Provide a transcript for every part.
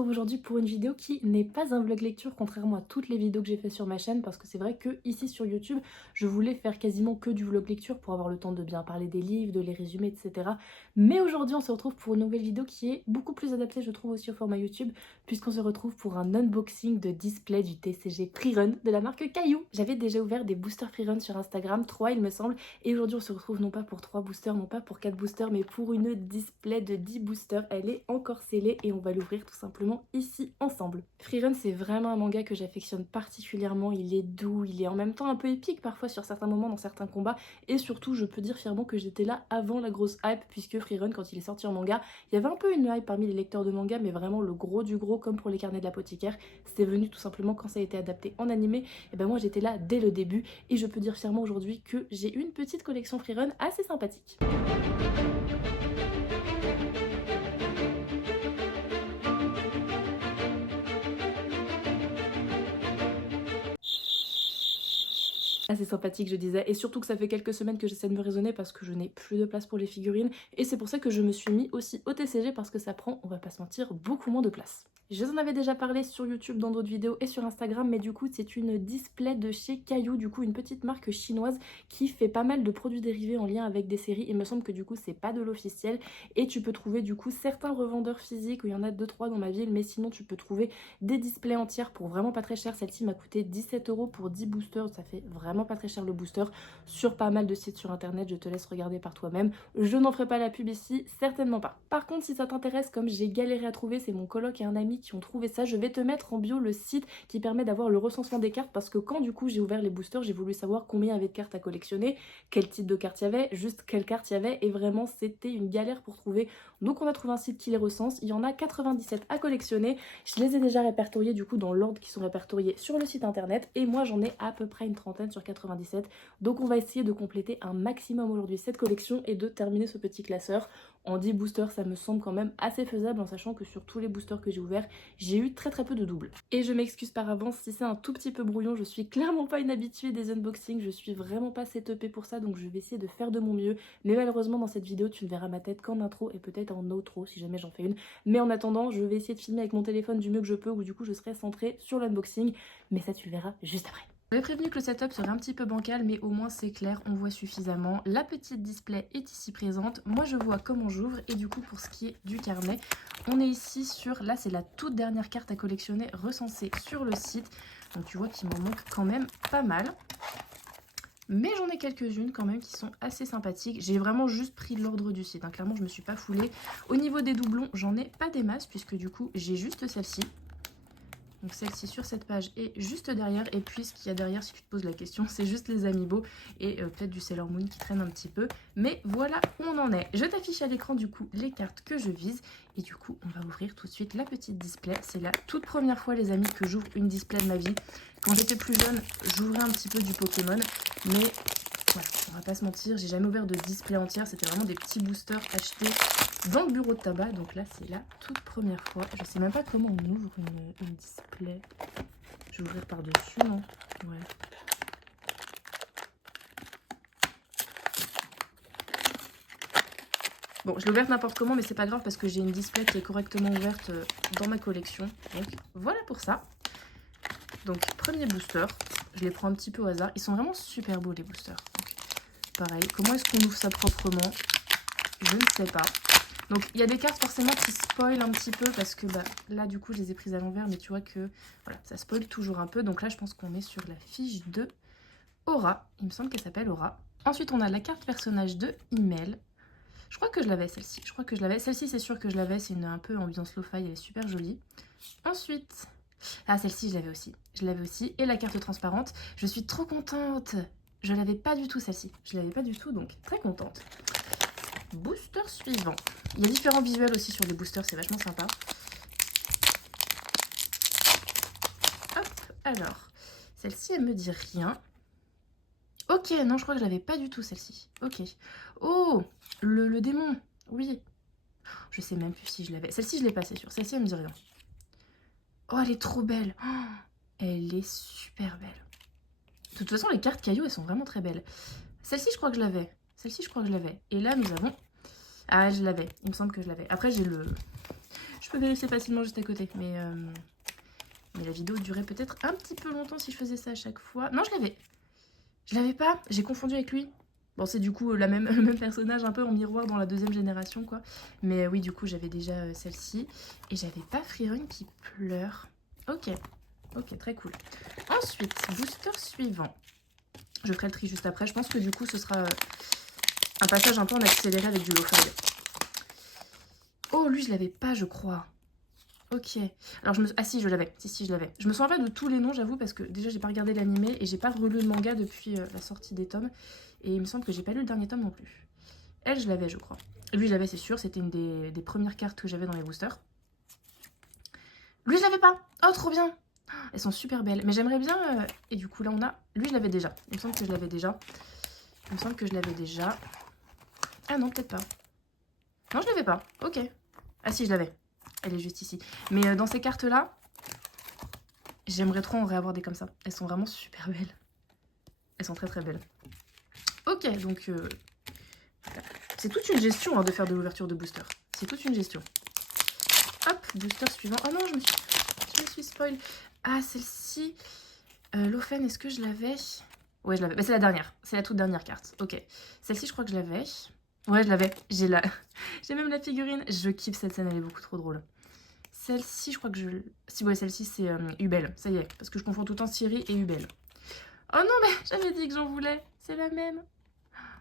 retrouve aujourd'hui pour une vidéo qui n'est pas un vlog lecture contrairement à toutes les vidéos que j'ai fait sur ma chaîne parce que c'est vrai que ici sur YouTube je voulais faire quasiment que du vlog lecture pour avoir le temps de bien parler des livres, de les résumer, etc. Mais aujourd'hui on se retrouve pour une nouvelle vidéo qui est beaucoup plus adaptée je trouve aussi au format YouTube puisqu'on se retrouve pour un unboxing de display du TCG Freerun de la marque Caillou. J'avais déjà ouvert des boosters Freerun sur Instagram, 3 il me semble, et aujourd'hui on se retrouve non pas pour 3 boosters, non pas pour 4 boosters, mais pour une display de 10 boosters. Elle est encore scellée et on va l'ouvrir tout simplement ici ensemble. Freerun c'est vraiment un manga que j'affectionne particulièrement, il est doux, il est en même temps un peu épique parfois sur certains moments dans certains combats et surtout je peux dire fièrement que j'étais là avant la grosse hype puisque Freerun quand il est sorti en manga, il y avait un peu une hype parmi les lecteurs de manga mais vraiment le gros du gros comme pour les carnets de l'apothicaire, c'était venu tout simplement quand ça a été adapté en animé et ben moi j'étais là dès le début et je peux dire fièrement aujourd'hui que j'ai une petite collection Freerun assez sympathique. Assez sympathique je disais, et surtout que ça fait quelques semaines que j'essaie de me raisonner parce que je n'ai plus de place pour les figurines et c'est pour ça que je me suis mis aussi au TCG parce que ça prend, on va pas se mentir, beaucoup moins de place. Je vous en avais déjà parlé sur YouTube dans d'autres vidéos et sur Instagram, mais du coup c'est une display de chez Caillou, du coup une petite marque chinoise qui fait pas mal de produits dérivés en lien avec des séries. Il me semble que du coup c'est pas de l'officiel et tu peux trouver du coup certains revendeurs physiques où il y en a 2-3 dans ma ville, mais sinon tu peux trouver des displays entières pour vraiment pas très cher. Celle-ci m'a coûté 17 € pour 10 boosters, ça fait vraiment pas très cher le booster, sur pas mal de sites sur internet, je te laisse regarder par toi-même. Je n'en ferai pas la pub ici, certainement pas. Par contre si ça t'intéresse, comme j'ai galéré à trouver, c'est mon coloc et un ami qui ont trouvé ça, je vais te mettre en bio le site qui permet d'avoir le recensement des cartes parce que quand du coup j'ai ouvert les boosters, j'ai voulu savoir combien il y avait de cartes à collectionner, quel type de cartes il y avait, juste quelle carte il y avait et vraiment c'était une galère pour trouver. Donc on a trouvé un site qui les recense, il y en a 97 à collectionner, je les ai déjà répertoriés du coup dans l'ordre qui sont répertoriés sur le site internet et moi j'en ai à peu près une trentaine sur 97. Donc on va essayer de compléter un maximum aujourd'hui cette collection et de terminer ce petit classeur. En 10 boosters ça me semble quand même assez faisable en sachant que sur tous les boosters que j'ai ouverts j'ai eu très peu de doubles. Et je m'excuse par avance si c'est un tout petit peu brouillon, je suis clairement pas une habituée des unboxings, je suis vraiment pas setupée pour ça donc je vais essayer de faire de mon mieux. Mais malheureusement dans cette vidéo tu ne verras ma tête qu'en intro et peut-être en outro si jamais j'en fais une. Mais en attendant je vais essayer de filmer avec mon téléphone du mieux que je peux ou du coup je serai centrée sur l'unboxing. Mais ça tu le verras juste après. J'avais prévenu que le setup serait un petit peu bancal, mais au moins c'est clair, on voit suffisamment. La petite display est ici présente, moi je vois comment j'ouvre et du coup pour ce qui est du carnet, on est ici sur, là c'est la toute dernière carte à collectionner recensée sur le site, donc tu vois qu'il m'en manque quand même pas mal. Mais j'en ai quelques-unes quand même qui sont assez sympathiques. J'ai vraiment juste pris l'ordre du site, hein. Clairement je me suis pas foulée. Au niveau des doublons, j'en ai pas des masses puisque du coup j'ai juste celle-ci. Donc celle-ci sur cette page est juste derrière. Et puis ce qu'il y a derrière, si tu te poses la question, c'est juste les Amiibo et peut-être du Sailor Moon qui traîne un petit peu. Mais voilà où on en est. Je t'affiche à l'écran du coup les cartes que je vise. Et du coup, on va ouvrir tout de suite la petite display. C'est la toute première fois les amis que j'ouvre une display de ma vie. Quand j'étais plus jeune, j'ouvrais un petit peu du Pokémon. Mais voilà, on va pas se mentir, j'ai jamais ouvert de display entière. C'était vraiment des petits boosters achetés dans le bureau de tabac, donc là c'est la toute première fois. Je sais même pas comment on ouvre une display. Je vais ouvrir par dessus, non? Ouais. Bon, je l'ai ouverte n'importe comment, mais c'est pas grave parce que j'ai une display qui est correctement ouverte dans ma collection. Donc voilà pour ça. Donc premier booster, je les prends un petit peu au hasard. Ils sont vraiment super beaux les boosters. Donc, pareil, comment est-ce qu'on ouvre ça proprement? Je ne sais pas. Donc il y a des cartes forcément qui spoilent un petit peu parce que bah, là du coup je les ai prises à l'envers mais tu vois que voilà, ça spoil toujours un peu. Donc là je pense qu'on est sur la fiche de Aura, il me semble qu'elle s'appelle Aura. Ensuite on a la carte personnage de Email. Je crois que je l'avais celle-ci, je crois que je l'avais. Celle-ci c'est sûr que je l'avais, c'est une un peu ambiance lo-fi, elle est super jolie. Ensuite, ah celle-ci je l'avais aussi, et la carte transparente. Je suis trop contente, je l'avais pas du tout celle-ci, je l'avais pas du tout donc très contente. Booster suivant. Il y a différents visuels aussi sur les boosters, c'est vachement sympa. Hop, alors, celle-ci, elle me dit rien. Ok, non, je crois que je l'avais pas du tout, celle-ci. Ok. Oh, le démon, oui. Je sais même plus si je l'avais. Celle-ci, je l'ai pas, c'est sûr. Celle-ci, elle me dit rien. Oh, elle est trop belle. Oh, elle est super belle. De toute façon, les cartes cailloux, elles sont vraiment très belles. Celle-ci, je crois que je l'avais. Celle-ci, je crois que je l'avais. Et là, nous avons... Ah, je l'avais. Il me semble que je l'avais. Après, j'ai le... Je peux vérifier facilement juste à côté. Mais la vidéo durait peut-être un petit peu longtemps si je faisais ça à chaque fois. Non, je l'avais. Je l'avais pas. J'ai confondu avec lui. Bon, c'est du coup le même personnage, un peu en miroir dans la deuxième génération, quoi. Mais oui, du coup, j'avais déjà celle-ci. Et j'avais pas Freerun qui pleure. Ok. Ok, très cool. Ensuite, booster suivant. Je ferai le tri juste après. Je pense que du coup, ce sera un passage un peu en accéléré avec du low-fi. Oh, lui, je l'avais pas, je crois. Ok. Alors, ah si, je l'avais. Si, je l'avais. Je me souviens pas de tous les noms, j'avoue, parce que déjà, j'ai pas regardé l'animé et j'ai pas relu le manga depuis la sortie des tomes. Et il me semble que j'ai pas lu le dernier tome non plus. Elle, je l'avais, je crois. Lui, je l'avais, c'est sûr. C'était une des premières cartes que j'avais dans les boosters. Lui, je l'avais pas. Oh, trop bien. Elles sont super belles. Mais j'aimerais bien... Et du coup, là, on a... Lui, je l'avais déjà. Il me semble que je l'avais déjà. Il me semble que je l'avais déjà. Ah non, peut-être pas. Non, je l'avais pas. Ok. Ah si, je l'avais. Elle est juste ici. Mais dans ces cartes-là, j'aimerais trop en réavoir des comme ça. Elles sont vraiment super belles. Elles sont très très belles. Ok, donc... c'est toute une gestion hein, de faire de l'ouverture de booster. C'est toute une gestion. Hop, booster suivant. Oh non, je me suis spoil. Ah, celle-ci... Lofen, est-ce que je l'avais? Ouais, je l'avais. Bah, c'est la dernière. C'est la toute dernière carte. Ok. Celle-ci, je crois que je l'avais. Ouais, je l'avais. J'ai même la figurine. Je kiffe cette scène, elle est beaucoup trop drôle. Celle-ci, je crois que je... Si, ouais, celle-ci, c'est Ubel. Ça y est, parce que je confonds tout le temps Ciri et Ubel. Oh non, mais j'avais dit que j'en voulais. C'est la même.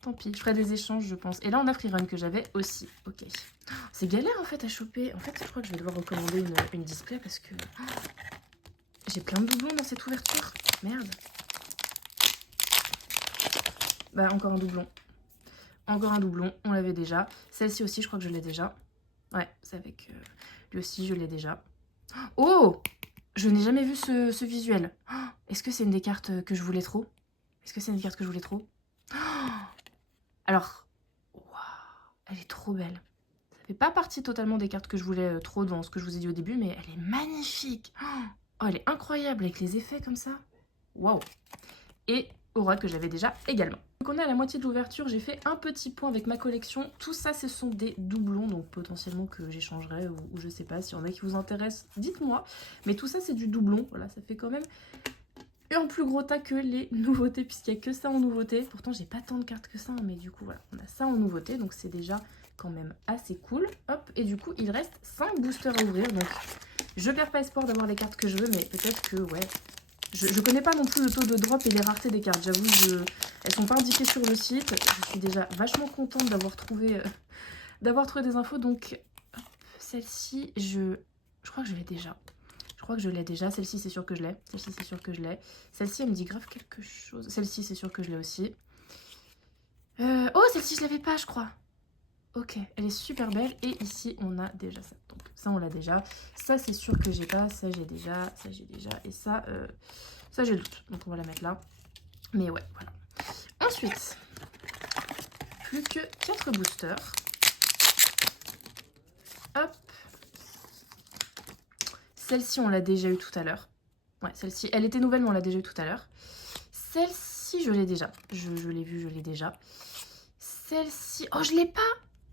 Tant pis, je ferai des échanges, je pense. Et là, on a Freerun que j'avais aussi. Ok. C'est galère, en fait, à choper. En fait, je crois que je vais devoir recommander une display parce que... j'ai plein de doublons dans cette ouverture. Merde. Bah, encore un doublon. Encore un doublon, on l'avait déjà. Celle-ci aussi, je crois que je l'ai déjà. Ouais, c'est avec... lui aussi, je l'ai déjà. Oh! Je n'ai jamais vu ce visuel. Oh, est-ce que c'est une des cartes que je voulais trop? Est-ce que c'est une des cartes que je voulais trop? Oh, alors, waouh, elle est trop belle. Ça fait pas partie totalement des cartes que je voulais trop dans ce que je vous ai dit au début, mais elle est magnifique. Oh, elle est incroyable avec les effets comme ça. Waouh! Et Aura que j'avais déjà également. Donc on est à la moitié de l'ouverture, j'ai fait un petit point avec ma collection. Tout ça, ce sont des doublons, donc potentiellement que j'échangerai ou je sais pas. S'il y en a qui vous intéressent, dites-moi. Mais tout ça, c'est du doublon. Voilà, ça fait quand même un plus gros tas que les nouveautés, puisqu'il n'y a que ça en nouveauté. Pourtant, j'ai pas tant de cartes que ça, mais du coup, voilà, on a ça en nouveauté, donc c'est déjà quand même assez cool. Hop, et du coup, il reste 5 boosters à ouvrir, donc je perds pas espoir d'avoir les cartes que je veux, mais peut-être que, ouais... Je connais pas non plus le taux de drop et les raretés des cartes, j'avoue, elles sont pas indiquées sur le site. Je suis déjà vachement contente d'avoir trouvé des infos, donc celle-ci, je crois que je l'ai déjà. Je crois que je l'ai déjà, celle-ci c'est sûr que je l'ai, celle-ci c'est sûr que je l'ai. Celle-ci elle me dit grave quelque chose, celle-ci c'est sûr que je l'ai aussi. Oh, celle-ci je l'avais pas je crois. Ok, elle est super belle et ici on a déjà ça. Donc ça on l'a déjà. Ça c'est sûr que j'ai pas, ça j'ai déjà, ça j'ai déjà et ça j'ai le doute. Donc on va la mettre là. Mais ouais, voilà. Ensuite, plus que 4 boosters. Hop. Celle-ci on l'a déjà eu tout à l'heure. Ouais, celle-ci, elle était nouvelle mais on l'a déjà eu tout à l'heure. Celle-ci je l'ai déjà. Je l'ai vue, je l'ai déjà. Celle-ci, oh je l'ai pas.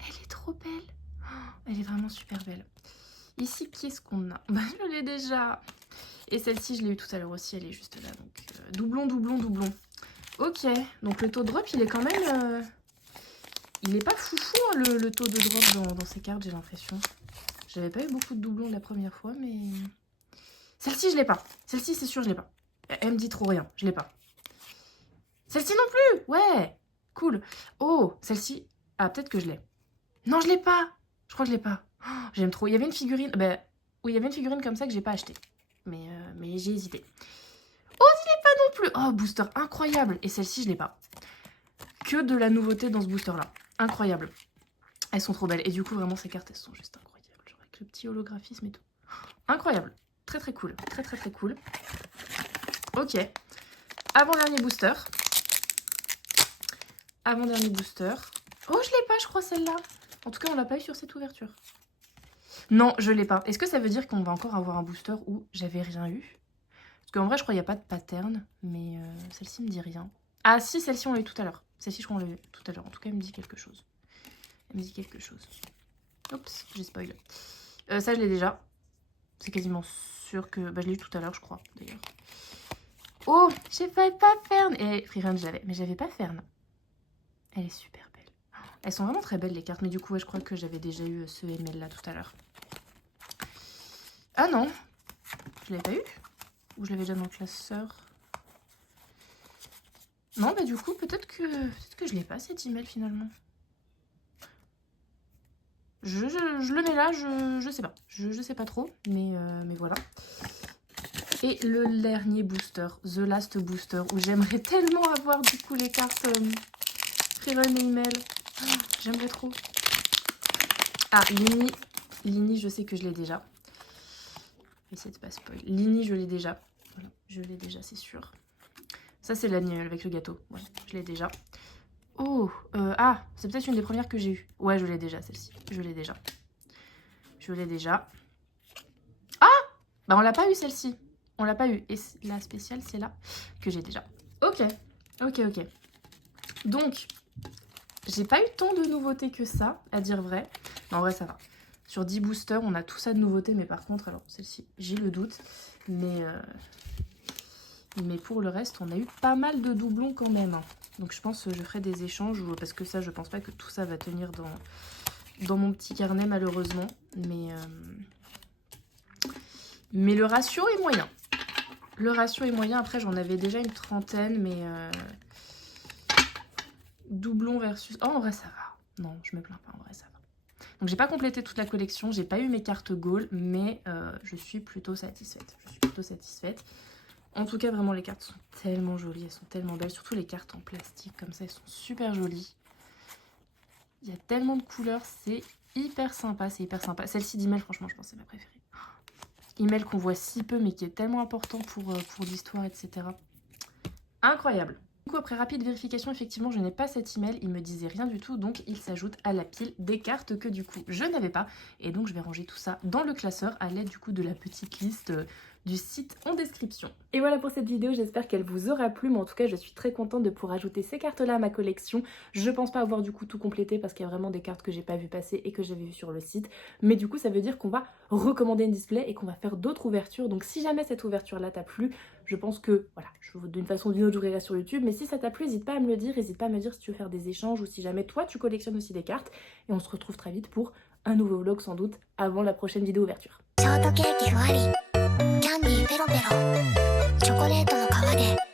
Elle est trop belle. Oh, elle est vraiment super belle. Ici, qu'est-ce qu'on a? Bah, je l'ai déjà. Et celle-ci, je l'ai eu tout à l'heure aussi, elle est juste là. Donc, doublon, doublon, doublon. Ok, donc le taux de drop, il est quand même... il est pas foufou, hein, le taux de drop dans ces cartes, j'ai l'impression. J'avais pas eu beaucoup de doublons la première fois, mais... Celle-ci, je l'ai pas. Celle-ci, c'est sûr, je l'ai pas. Elle me dit trop rien, je l'ai pas. Celle-ci non plus. Ouais, cool. Oh, celle-ci... Ah, peut-être que je l'ai. Non, je l'ai pas. Je crois que je l'ai pas. Oh, j'aime trop. Il y avait une figurine... Ben, oui, il y avait une figurine comme ça que j'ai pas acheté. Mais j'ai hésité. Oh, je l'ai pas non plus. Oh, booster incroyable. Et celle-ci, je l'ai pas. Que de la nouveauté dans ce booster-là. Incroyable. Elles sont trop belles. Et du coup, vraiment, ces cartes, elles sont juste incroyables. Genre avec le petit holographisme et tout. Incroyable. Très, très cool. Très, très, très cool. Ok. Avant-dernier booster. Avant-dernier booster. Oh, je l'ai pas, je crois, celle-là. En tout cas, on l'a pas eu sur cette ouverture. Non, je l'ai pas. Est-ce que ça veut dire qu'on va encore avoir un booster où j'avais rien eu? Parce qu'en vrai, je crois qu'il n'y a pas de pattern. Mais celle-ci me dit rien. Ah si, celle-ci, on l'a eu tout à l'heure. Celle-ci, je crois qu'on l'a eu tout à l'heure. En tout cas, elle me dit quelque chose. Elle me dit quelque chose. Oups, j'ai spoilé. Ça, je l'ai déjà. C'est quasiment sûr que... Bah, je l'ai eu tout à l'heure, je crois, d'ailleurs. Oh, j'ai pas Fern. Et Freerun, j'avais. Mais j'avais pas Fern. Elle est super belle. Elles sont vraiment très belles, les cartes. Mais du coup, ouais, je crois que j'avais déjà eu ce ML là tout à l'heure. Ah non. Je l'avais pas eu. Ou je l'avais déjà dans le classeur. Non, bah du coup, peut-être que je l'ai pas, cet email, finalement. Je le mets là, je sais pas. Je sais pas trop, mais voilà. Et le dernier booster, The Last Booster, où j'aimerais tellement avoir du coup les cartes Freerun et email. Oh, j'aimerais trop. Ah, Lini, je sais que je l'ai déjà. Je vais essayer de pas spoil. Lini, je l'ai déjà. Voilà, je l'ai déjà, c'est sûr. Ça, c'est l'annuel avec le gâteau. Ouais, je l'ai déjà. Oh, ah, c'est peut-être une des premières que j'ai eues. Ouais, je l'ai déjà, celle-ci. Je l'ai déjà. Je l'ai déjà. Ah, bah on l'a pas eu, celle-ci. On l'a pas eu. Et la spéciale, c'est là que j'ai déjà. Ok, ok. Donc, j'ai pas eu tant de nouveautés que ça, à dire vrai. Mais en vrai, ça va. Sur 10 boosters, on a tout ça de nouveautés. Mais par contre, alors, celle-ci, j'ai le doute. Mais pour le reste, on a eu pas mal de doublons quand même. Donc je pense que je ferai des échanges. Parce que ça, je pense pas que tout ça va tenir dans mon petit carnet, malheureusement. Mais le ratio est moyen. Le ratio est moyen. Après, j'en avais déjà une trentaine, mais... doublon versus... Oh, en vrai, ça va. Non, je me plains pas, en vrai, ça va. Donc, j'ai pas complété toute la collection. J'ai pas eu mes cartes Gold, mais je suis plutôt satisfaite. En tout cas, vraiment, les cartes sont tellement jolies. Elles sont tellement belles. Surtout les cartes en plastique, comme ça, elles sont super jolies. Il y a tellement de couleurs. C'est hyper sympa. Celle-ci d'email, franchement, je pense que c'est ma préférée. Email qu'on voit si peu, mais qui est tellement important pour l'histoire, etc. Incroyable. Du coup, après rapide vérification, effectivement, je n'ai pas cet email, il me disait rien du tout, donc il s'ajoute à la pile des cartes que du coup je n'avais pas. Et donc je vais ranger tout ça dans le classeur à l'aide du coup de la petite liste du site en description. Et voilà pour cette vidéo, j'espère qu'elle vous aura plu, mais en tout cas je suis très contente de pouvoir ajouter ces cartes là à ma collection. Je pense pas avoir du coup tout complété parce qu'il y a vraiment des cartes que j'ai pas vu passer et que j'avais vu sur le site, mais du coup ça veut dire qu'on va recommander une display et qu'on va faire d'autres ouvertures. Donc si jamais cette ouverture là t'a plu, je pense que voilà, d'une façon ou d'une autre j'ouvrirai sur YouTube, mais si ça t'a plu, n'hésite pas à me le dire, n'hésite pas à me dire si tu veux faire des échanges ou si jamais toi tu collectionnes aussi des cartes, et on se retrouve très vite pour un nouveau vlog sans doute avant la prochaine vidéo ouverture. ショートケーキふわりキャンディーペロペロチョコレートの皮で